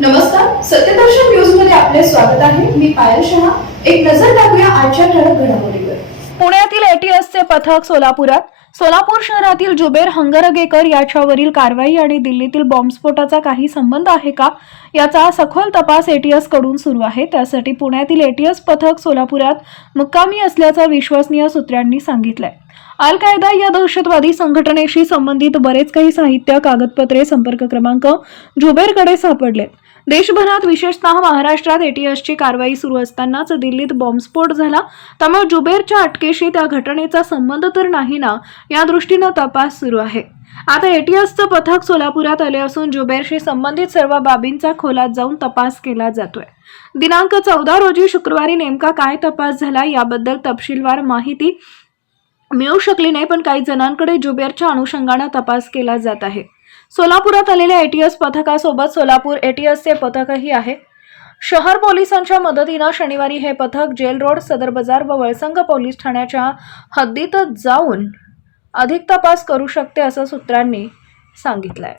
नमस्कार सत्यदर्शन न्यूजमध्ये आपले स्वागत आहे. मी पायल शहा. एक नजर टाकूया आजच्या ठळक घडामोडीवर. पुण्यातील एटीएसचे पथक सोलापुरात. सोलापूर शहरातील जुबेर हंगरगेकर याच्यावरील कारवाई आणि दिल्लीतील बॉम्बस्फोटाचा काही संबंध आहे का? याचा सखोल तपास एटीएसकडून सुरू आहे. त्यासाठी पुण्यातील एटीएस पथक सोलापुरात मुक्कामी असल्याचं विश्वसनीय सूत्रांनी सांगितलंय. अल कायदा या दहशतवादी संघटनेशी संबंधित बरेच काही साहित्य कागदपत्रे संपर्क क्रमांक जुबेरकडे सापडले. देशभरात विशेषतः महाराष्ट्रात एटीएसची कारवाई सुरू असतानाच दिल्लीत बॉम्बस्फोट झाला. त्यामुळे जुबेरच्या अटकेशी त्या घटनेचा संबंध तर नाही ना या दृष्टीनं तपास सुरू आहे. आता एटीएसचं पथक सोलापुरात आले असून जुबेरशी संबंधित सर्व बाबींचा खोलात जाऊन तपास केला जातोय. दिनांक चौदा रोजी शुक्रवारी नेमका काय तपास झाला याबद्दल तपशीलवार माहिती मिळू शकली नाही पण काही जणांकडे जुबेरच्या अनुषंगानं तपास केला जात आहे. सोलापुरात आलेल्या एटीएस पथकासोबत सोलापूर एटीएसचे पथकही आहे. शहर पोलिसांच्या मदतीनं शनिवारी हे पथक जेल रोड सदर बाजार व वळसंग पोलीस ठाण्याच्या हद्दीत जाऊन अधिक तपास करू शकते असं सूत्रांनी सांगितलंय.